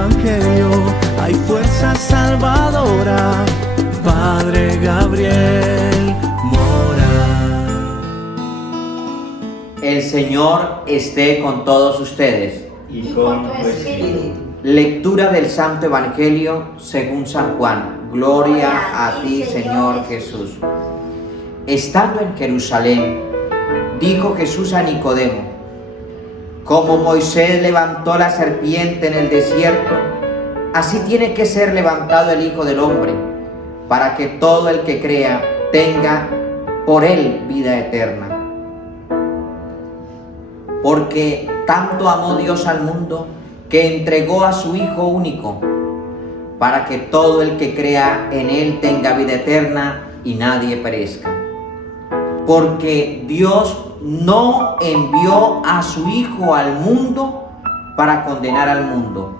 Evangelio hay fuerza salvadora. Padre Gabriel Mora. El Señor esté con todos ustedes. Y con tu espíritu. Lectura del Santo Evangelio según San Juan. Gloria a ti, Señor Jesús. Estando en Jerusalén, dijo Jesús a Nicodemo: como Moisés levantó la serpiente en el desierto, así tiene que ser levantado el Hijo del Hombre, para que todo el que crea tenga por él vida eterna. Porque tanto amó Dios al mundo, que entregó a su Hijo único, para que todo el que crea en él tenga vida eterna y nadie perezca. Porque Dios no envió a su Hijo al mundo para condenar al mundo,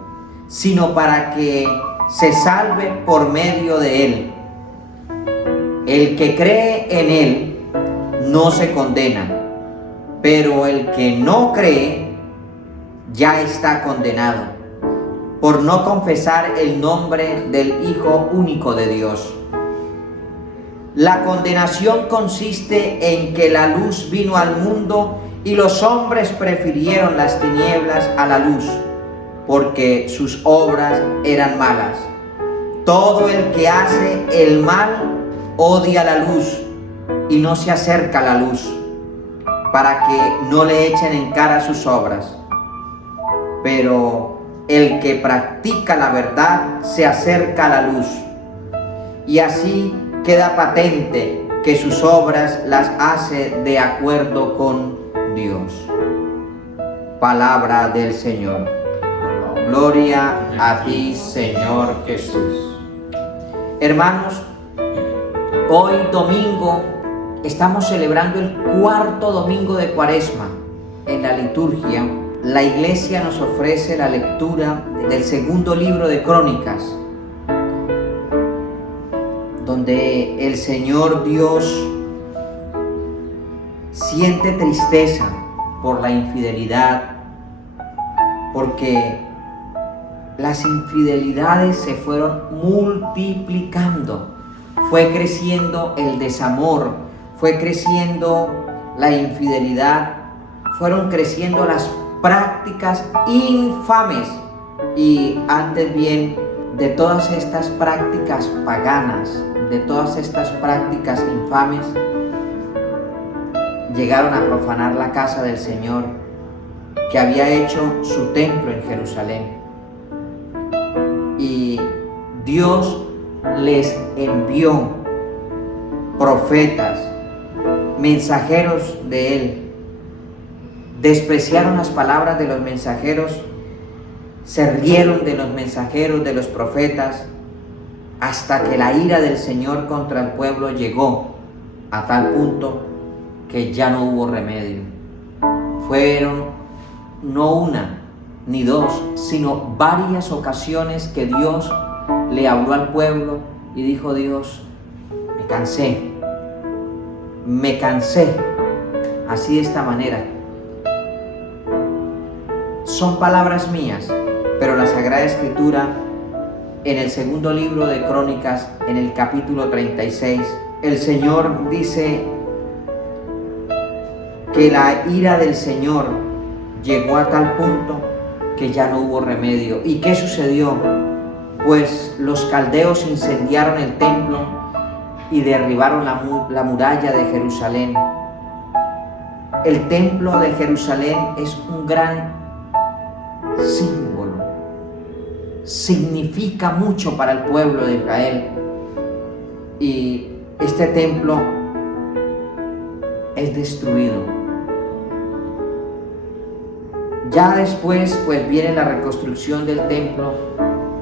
sino para que se salve por medio de él. El que cree en él no se condena, pero el que no cree ya está condenado, por no confesar el nombre del Hijo único de Dios. La condenación consiste en que la luz vino al mundo y los hombres prefirieron las tinieblas a la luz, porque sus obras eran malas. Todo el que hace el mal odia la luz y no se acerca a la luz, para que no le echen en cara sus obras. Pero el que practica la verdad se acerca a la luz, y así queda patente que sus obras las hace de acuerdo con Dios. Palabra del Señor. Gloria a ti, Señor Jesús. Hermanos, hoy domingo estamos celebrando el cuarto domingo de Cuaresma. En la liturgia, la Iglesia nos ofrece la lectura del segundo libro de Crónicas, donde el Señor Dios siente tristeza por la infidelidad, porque las infidelidades se fueron multiplicando. Fue creciendo el desamor, fue creciendo la infidelidad, fueron creciendo las prácticas infames. Y antes bien, de todas estas prácticas paganas, de todas estas prácticas infames, llegaron a profanar la casa del Señor, que había hecho su templo en Jerusalén. Y Dios les envió profetas, mensajeros de Él. Despreciaron las palabras de los mensajeros, se rieron de los mensajeros, de los profetas, hasta que la ira del Señor contra el pueblo llegó a tal punto que ya no hubo remedio. Fueron no una ni dos, sino varias ocasiones que Dios le habló al pueblo y dijo Dios: me cansé, así de esta manera. Son palabras mías, pero la Sagrada Escritura, en el segundo libro de Crónicas, en el capítulo 36, el Señor dice que la ira del Señor llegó a tal punto que ya no hubo remedio. ¿Y qué sucedió? Pues los caldeos incendiaron el templo y derribaron la muralla de Jerusalén. El templo de Jerusalén es un gran símbolo, significa mucho para el pueblo de Israel, y este templo es destruido. Ya después pues viene la reconstrucción del templo,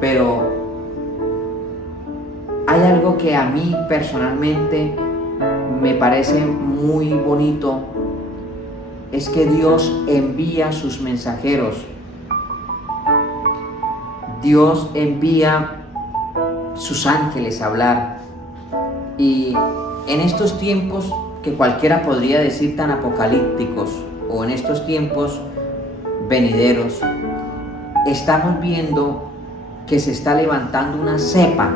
pero hay algo que a mí personalmente me parece muy bonito, es que Dios envía sus mensajeros. Dios envía sus ángeles a hablar. Y en estos tiempos que cualquiera podría decir tan apocalípticos, o en estos tiempos venideros, estamos viendo que se está levantando una cepa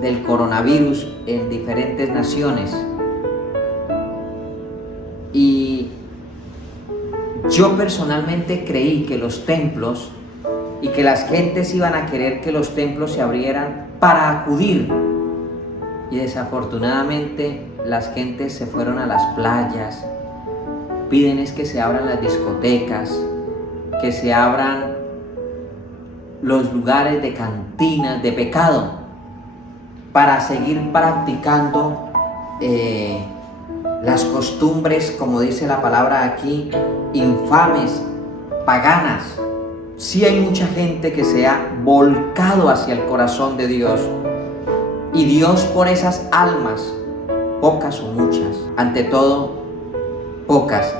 del coronavirus en diferentes naciones. Y yo personalmente creí que los templos y que las gentes iban a querer que los templos se abrieran para acudir. Y desafortunadamente las gentes se fueron a las playas. Piden es que se abran las discotecas, que se abran los lugares de cantinas de pecado para seguir practicando las costumbres, como dice la palabra aquí, infames, paganas. Sí hay mucha gente que se ha volcado hacia el corazón de Dios, y Dios por esas almas, pocas o muchas, ante todo pocas,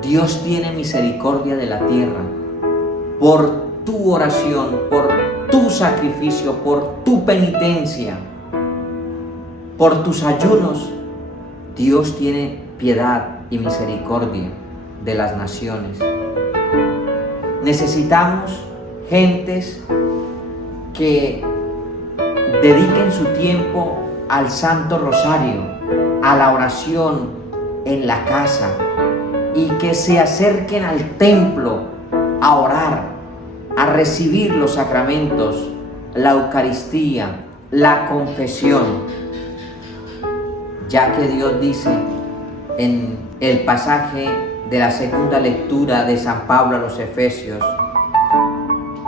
Dios tiene misericordia de la tierra por tu oración, por tu sacrificio, por tu penitencia, por tus ayunos. Dios tiene piedad y misericordia de las naciones. Necesitamos gentes que dediquen su tiempo al Santo Rosario, a la oración en la casa, y que se acerquen al templo a orar, a recibir los sacramentos, la Eucaristía, la confesión, ya que Dios dice en el pasaje de la segunda lectura de San Pablo a los Efesios: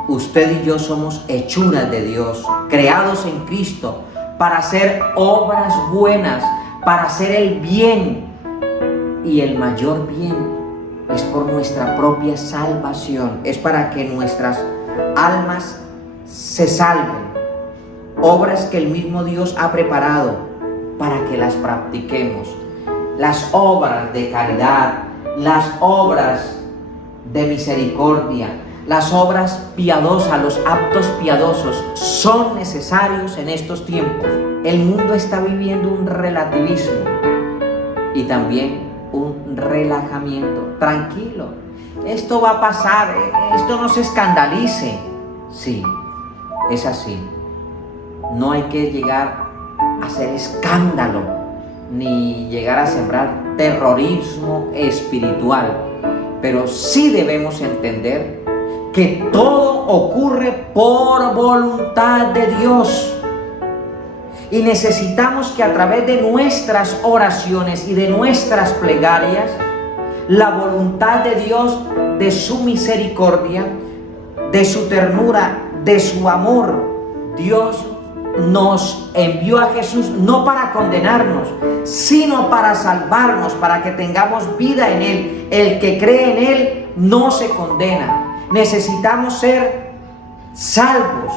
usted y yo somos hechuras de Dios, creados en Cristo para hacer obras buenas, para hacer el bien. Y el mayor bien es por nuestra propia salvación, es para que nuestras almas se salven. Obras que el mismo Dios ha preparado para que las practiquemos. Las obras de caridad, las obras de misericordia, las obras piadosas, los actos piadosos son necesarios en estos tiempos. El mundo está viviendo un relativismo y también un relajamiento. Tranquilo, esto va a pasar, esto no se escandalice. Sí, es así. No hay que llegar a hacer escándalo ni llegar a sembrar terrorismo espiritual, pero sí debemos entender que todo ocurre por voluntad de Dios. Y necesitamos que a través de nuestras oraciones y de nuestras plegarias, la voluntad de Dios, de su misericordia, de su ternura, de su amor, Dios nos envió a Jesús no para condenarnos, sino para salvarnos, para que tengamos vida en Él. El que cree en Él no se condena. Necesitamos ser salvos.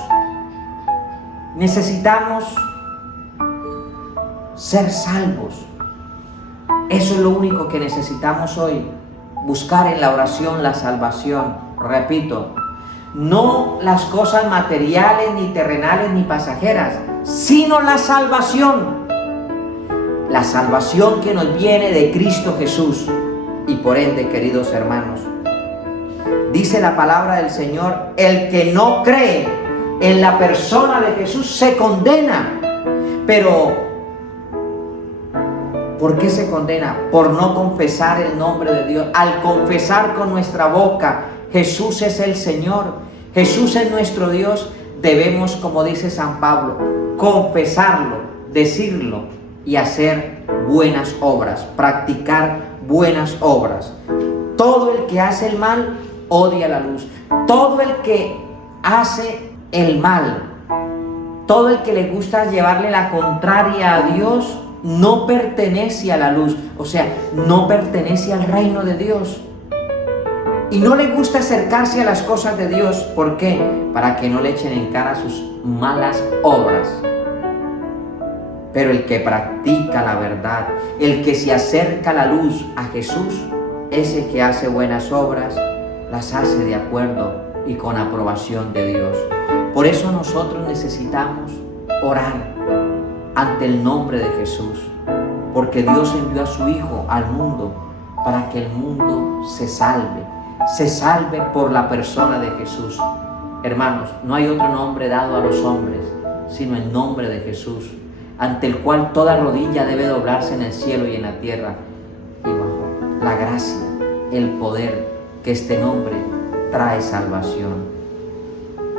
Necesitamos ser salvos. Eso es lo único que necesitamos hoy. Buscar en la oración la salvación. Repito, no las cosas materiales, ni terrenales, ni pasajeras, sino la salvación. La salvación que nos viene de Cristo Jesús. Y por ende, queridos hermanos, dice la palabra del Señor: el que no cree en la persona de Jesús se condena. Pero ¿por qué se condena? Por no confesar el nombre de Dios. Al confesar con nuestra boca Jesús es el Señor, Jesús es nuestro Dios, debemos, como dice San Pablo, confesarlo, decirlo y hacer buenas obras, practicar buenas obras. Todo el que hace el mal odia la luz. Todo el que hace el mal, todo el que le gusta llevarle la contraria a Dios, no pertenece a la luz, o sea, no pertenece al reino de Dios. Y no le gusta acercarse a las cosas de Dios. ¿Por qué? Para que no le echen en cara sus malas obras. Pero el que practica la verdad, el que se acerca a la luz, a Jesús, ese que hace buenas obras, las hace de acuerdo y con aprobación de Dios. Por eso nosotros necesitamos orar ante el nombre de Jesús, porque Dios envió a su Hijo al mundo para que el mundo se salve por la persona de Jesús. Hermanos, no hay otro nombre dado a los hombres, sino el nombre de Jesús, ante el cual toda rodilla debe doblarse en el cielo y en la tierra, y bajo la gracia, el poder que este nombre trae salvación.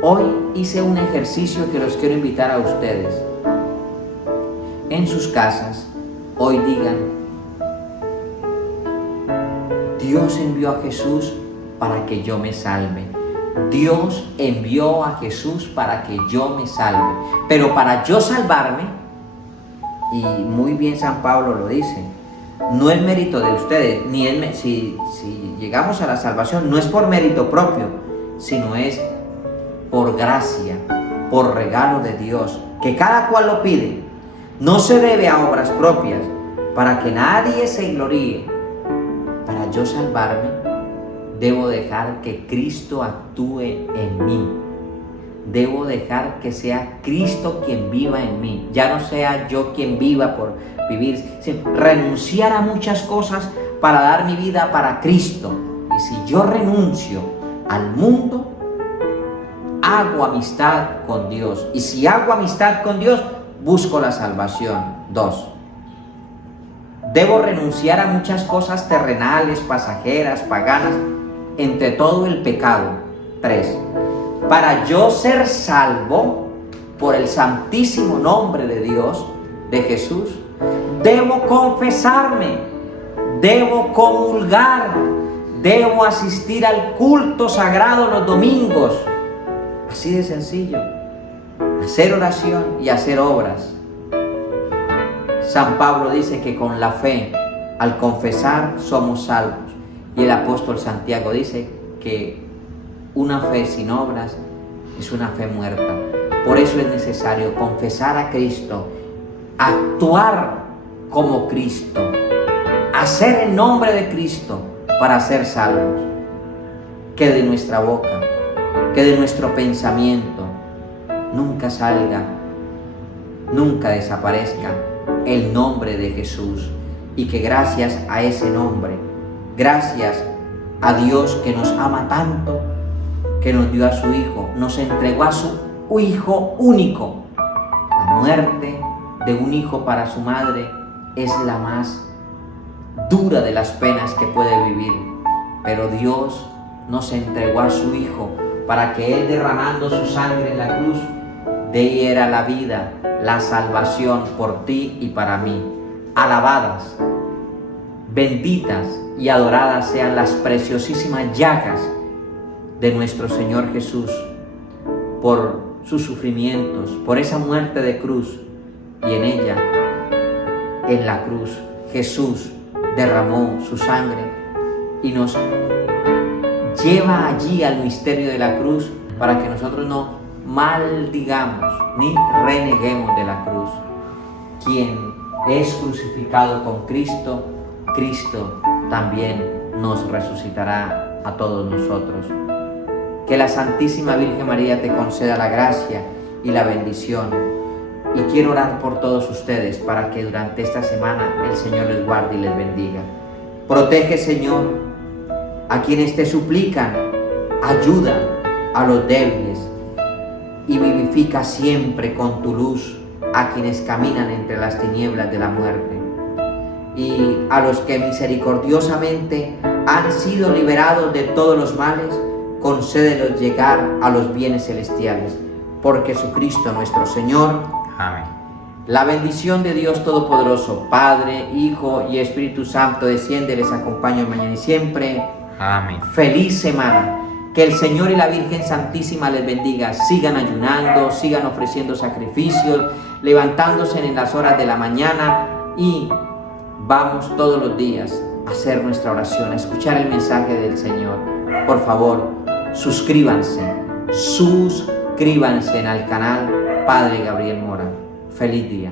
Hoy hice un ejercicio que los quiero invitar a ustedes. En sus casas, hoy digan: Dios envió a Jesús para que yo me salve. Dios envió a Jesús para que yo me salve. Pero para yo salvarme, y muy bien San Pablo lo dice, no es mérito de ustedes, ni es, si llegamos a la salvación, no es por mérito propio, sino es por gracia, por regalo de Dios, que cada cual lo pide. No se debe a obras propias, para que nadie se gloríe. Para yo salvarme, debo dejar que Cristo actúe en mí. Debo dejar que sea Cristo quien viva en mí. Ya no sea yo quien viva por vivir. Renunciar a muchas cosas para dar mi vida para Cristo. Y si yo renuncio al mundo, hago amistad con Dios. Y si hago amistad con Dios, busco la salvación. 2. Debo renunciar a muchas cosas terrenales, pasajeras, paganas, entre todo el pecado. 3. Para yo ser salvo por el santísimo nombre de Dios, de Jesús, debo confesarme, debo comulgar, debo asistir al culto sagrado los domingos. Así de sencillo. Hacer oración y hacer obras. San Pablo dice que con la fe, al confesar, somos salvos. Y el apóstol Santiago dice que una fe sin obras es una fe muerta. Por eso es necesario confesar a Cristo, actuar como Cristo, hacer en nombre de Cristo para ser salvos. Que de nuestra boca, que de nuestro pensamiento nunca salga, nunca desaparezca el nombre de Jesús, y que gracias a ese nombre, gracias a Dios que nos ama tanto, que nos dio a su Hijo, nos entregó a su Hijo único. La muerte de un hijo para su madre es la más dura de las penas que puede vivir, pero Dios nos entregó a su Hijo para que Él, derramando su sangre en la cruz, diera la vida, la salvación por ti y para mí. Alabadas, benditas y adoradas sean las preciosísimas llagas de nuestro Señor Jesús, por sus sufrimientos, por esa muerte de cruz. Y en ella, en la cruz, Jesús derramó su sangre y nos lleva allí al misterio de la cruz, para que nosotros no maldigamos ni reneguemos de la cruz. Quien es crucificado con Cristo, Cristo también nos resucitará a todos nosotros. Que la Santísima Virgen María te conceda la gracia y la bendición. Y quiero orar por todos ustedes para que durante esta semana el Señor les guarde y les bendiga. Protege, Señor, a quienes te suplican, ayuda a los débiles y vivifica siempre con tu luz a quienes caminan entre las tinieblas de la muerte. Y a los que misericordiosamente han sido liberados de todos los males, concédelos llegar a los bienes celestiales. Por Jesucristo nuestro Señor. Amén. La bendición de Dios Todopoderoso, Padre, Hijo y Espíritu Santo, desciende, les acompañe mañana y siempre. Amén. Feliz semana. Que el Señor y la Virgen Santísima les bendiga. Sigan ayunando, sigan ofreciendo sacrificios, levantándose en las horas de la mañana, y vamos todos los días a hacer nuestra oración, a escuchar el mensaje del Señor. Por favor, suscríbanse al canal Padre Gabriel Mora. Feliz día.